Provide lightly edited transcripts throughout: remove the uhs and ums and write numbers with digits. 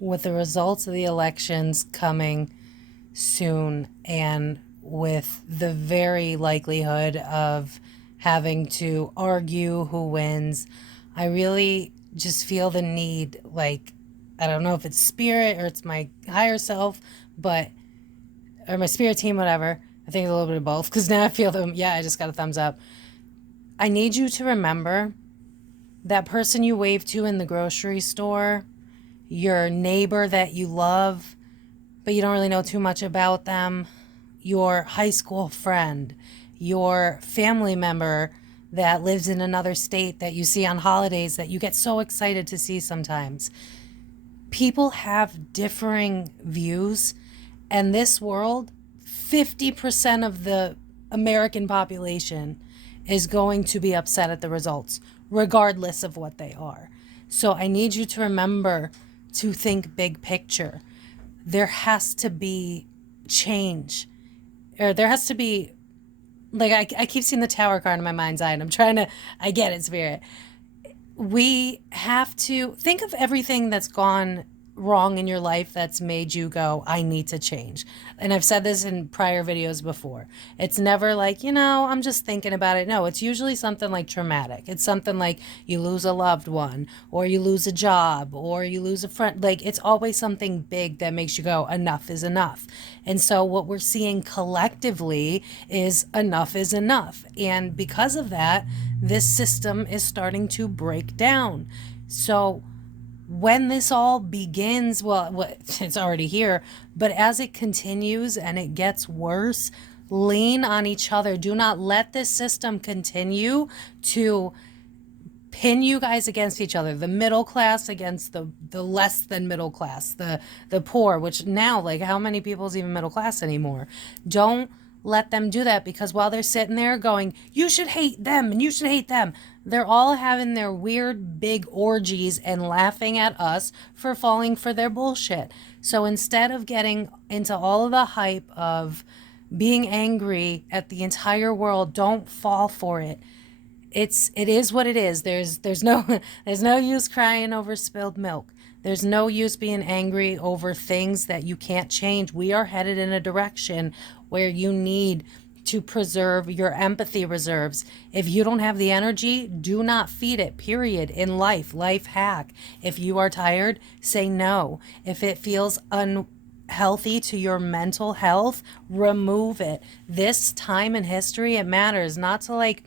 with the results of the elections coming soon and with the very likelihood of having to argue who wins, I really just feel the need, like, I don't know if it's spirit or it's my higher self, but, or my spirit team, whatever. I think it's a little bit of both because now I feel them. Yeah, I just got a thumbs up. I need you to remember that person you wave to in the grocery store, your neighbor that you love, but you don't really know too much about them, your high school friend, your family member that lives in another state that you see on holidays that you get so excited to see sometimes. People have differing views, and this world, 50% of the American population is going to be upset at the results, regardless of what they are. So I need you to remember to think big picture. There has to be change, or there has to be, like, I keep seeing the tower card in my mind's eye, and I get it, Spirit. We have to think of everything that's gone wrong in your life that's made you go, I need to change. And I've said this in prior videos before. It's never like, I'm just thinking about it. No, it's usually something like traumatic. It's something like you lose a loved one, or you lose a job, or you lose a friend. Like, it's always something big that makes you go, enough is enough. And so what we're seeing collectively is enough is enough. And because of that, this system is starting to break down. So when this all begins, well, it's already here, but as it continues and it gets worse, lean on each other. Do not let this system continue to pin you guys against each other, the middle class against the less than middle class, the poor, which now, like, how many people is even middle class anymore? Don't let them do that, because while they're sitting there going, you should hate them and you should hate them, they're all having their weird big orgies and laughing at us for falling for their bullshit. So instead of getting into all of the hype of being angry at the entire world, don't fall for it. It is what it is. There's no there's no use crying over spilled milk. There's no use being angry over things that you can't change. We are headed in a direction where you need to preserve your empathy reserves. If you don't have the energy, do not feed it, period. In life hack. If you are tired, say no. If it feels unhealthy to your mental health, remove it. This time in history, it matters. Not to, like,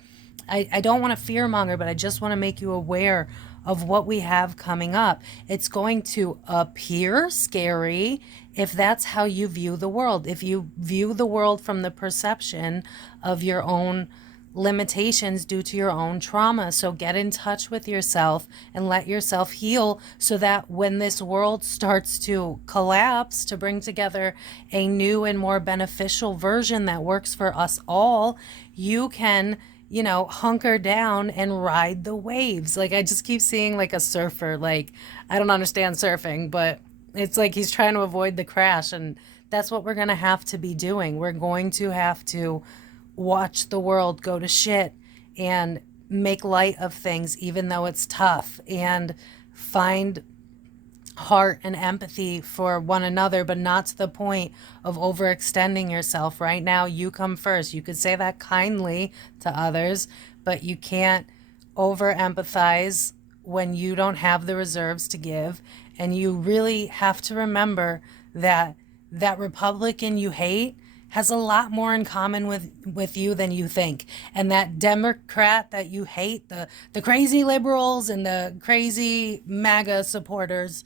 I don't want to fearmonger, but I just want to make you aware of what we have coming up. It's going to appear scary if that's how you view the world. If you view the world from the perception of your own limitations due to your own trauma. So get in touch with yourself and let yourself heal, so that when this world starts to collapse, to bring together a new and more beneficial version that works for us all, you can hunker down and ride the waves. Like, I just keep seeing, like, a surfer. Like, I don't understand surfing, but it's like he's trying to avoid the crash. And that's what we're going to have to be doing. We're going to have to watch the world go to shit and make light of things, even though it's tough, and find heart and empathy for one another, but not to the point of overextending yourself. Right now, you come first. You could say that kindly to others, but you can't over empathize when you don't have the reserves to give. And you really have to remember that that Republican you hate has a lot more in common with you than you think. And that Democrat that you hate, the crazy liberals and the crazy MAGA supporters,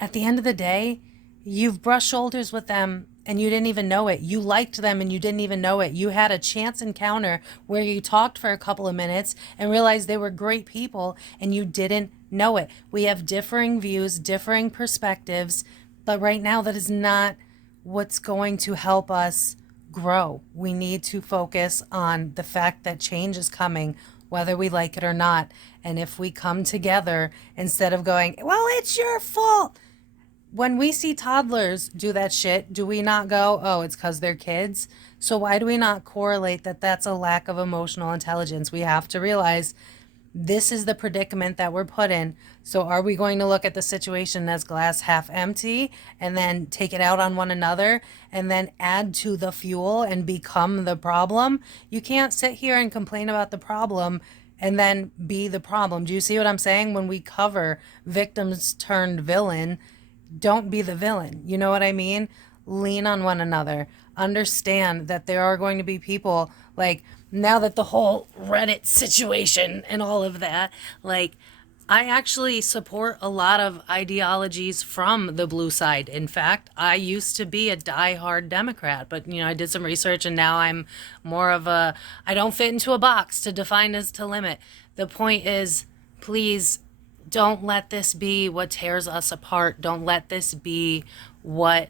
at the end of the day, you've brushed shoulders with them and you didn't even know it. You liked them and you didn't even know it. You had a chance encounter where you talked for a couple of minutes and realized they were great people and you didn't know it. We have differing views, differing perspectives, but right now that is not what's going to help us grow. We need to focus on the fact that change is coming, whether we like it or not. And if we come together, instead of going, well, it's your fault. When we see toddlers do that shit, do we not go, oh, it's because they're kids? So why do we not correlate that that's a lack of emotional intelligence? We have to realize This is the predicament that we're put in. So are we going to look at the situation as glass half empty and then take it out on one another and then add to the fuel and become the problem? You can't sit here and complain about the problem and then be the problem. Do you see what I'm saying? When we cover victims turned villain, don't be the villain. You know what I mean? Lean on one another. Understand that there are going to be people like, now that the whole Reddit situation and all of that, like, I actually support a lot of ideologies from the blue side. In fact, I used to be a diehard Democrat, but I did some research and now I'm more of a, I don't fit into a box. To define is to limit. The point is, please don't let this be what tears us apart. Don't let this be what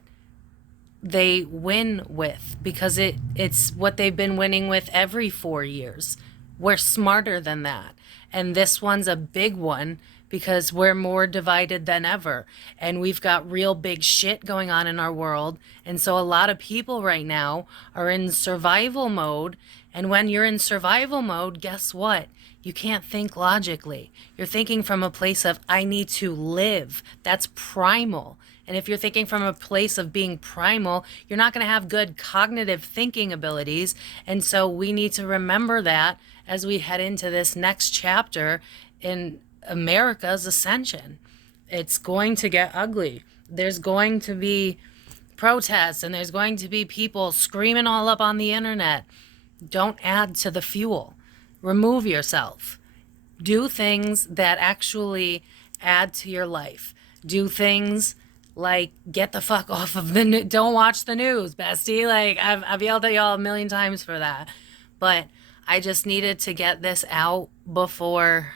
they win with, because it's what they've been winning with every 4 years. We're smarter than that. And this one's a big one because we're more divided than ever. And we've got real big shit going on in our world. And so a lot of people right now are in survival mode. And when you're in survival mode, guess what? You can't think logically. You're thinking from a place of, I need to live. That's primal. And if you're thinking from a place of being primal, you're not going to have good cognitive thinking abilities. And so we need to remember that as we head into this next chapter in America's ascension. It's going to get ugly. There's going to be protests and there's going to be people screaming all up on the internet. Don't add to the fuel. Remove yourself. Do things that actually add to your life. Do things like get the fuck off of the don't watch the news, bestie. Like I've yelled at y'all a million times for that, but I just needed to get this out before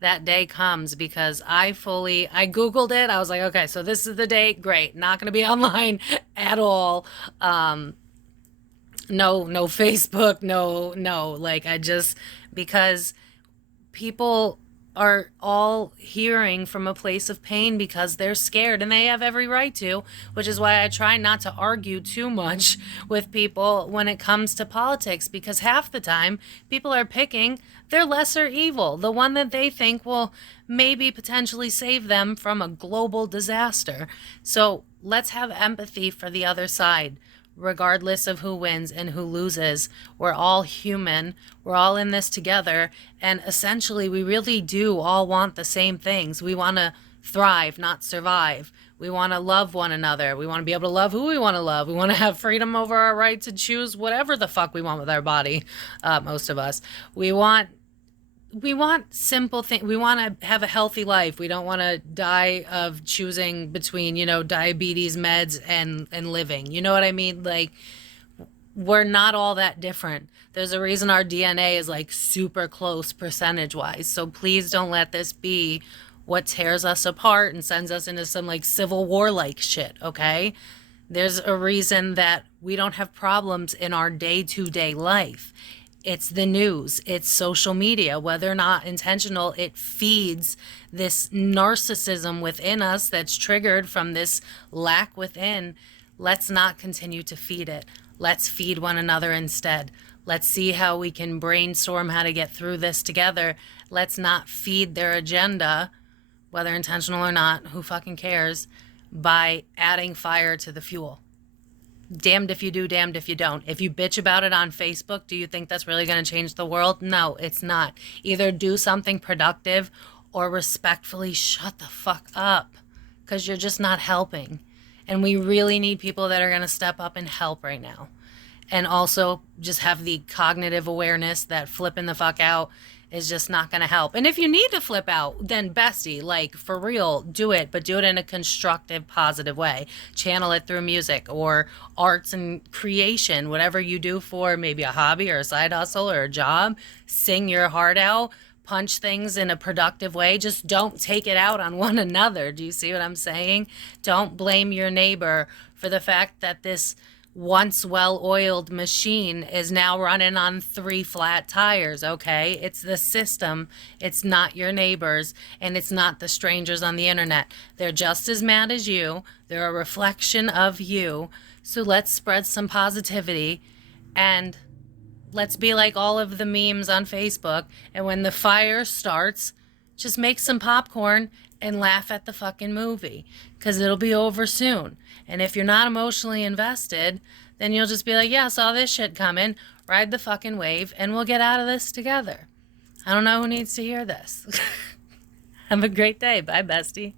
that day comes, because I Googled it. I was like, okay, so this is the date. Great. Not going to be online at all. No Facebook, no. Like because people are all hearing from a place of pain because they're scared, and they have every right to, which is why I try not to argue too much with people when it comes to politics, because half the time people are picking their lesser evil, the one that they think will maybe potentially save them from a global disaster. So let's have empathy for the other side. Regardless of who wins and who loses, we're all human. We're all in this together. And essentially, we really do all want the same things. We want to thrive, not survive. We want to love one another. We want to be able to love who we want to love. We want to have freedom over our right to choose whatever the fuck we want with our body, most of us. We want simple things. We want to have a healthy life. We don't want to die of choosing between, diabetes meds and living. You know what I mean? Like, we're not all that different. There's a reason our DNA is like super close percentage wise. So please don't let this be what tears us apart and sends us into some like civil war like shit. Okay. There's a reason that we don't have problems in our day-to-day life. It's the news, it's social media. Whether or not intentional, it feeds this narcissism within us that's triggered from this lack within. Let's not continue to feed it. Let's feed one another instead. Let's see how we can brainstorm how to get through this together. Let's not feed their agenda, whether intentional or not, who fucking cares, by adding fire to the fuel. Damned if you do, damned if you don't. If you bitch about it on Facebook, do you think that's really going to change the world? No, it's not. Either do something productive or respectfully shut the fuck up, because you're just not helping. And we really need people that are going to step up and help right now. And also just have the cognitive awareness that flipping the fuck out is just not going to help. And if you need to flip out, then bestie, like for real, do it, but do it in a constructive, positive way. Channel it through music or arts and creation, whatever you do for maybe a hobby or a side hustle or a job. Sing your heart out, punch things in a productive way. Just don't take it out on one another. Do you see what I'm saying? Don't blame your neighbor for the fact that this once well-oiled machine is now running on 3 flat tires, okay? It's the system. It's not your neighbors, and it's not the strangers on the internet. They're just as mad as you. They're a reflection of you. So let's spread some positivity and let's be like all of the memes on Facebook. And when the fire starts, just make some popcorn and laugh at the fucking movie, because it'll be over soon. And if you're not emotionally invested, then you'll just be like, yeah, saw this shit coming, ride the fucking wave, and we'll get out of this together. I don't know who needs to hear this. Have a great day. Bye, bestie.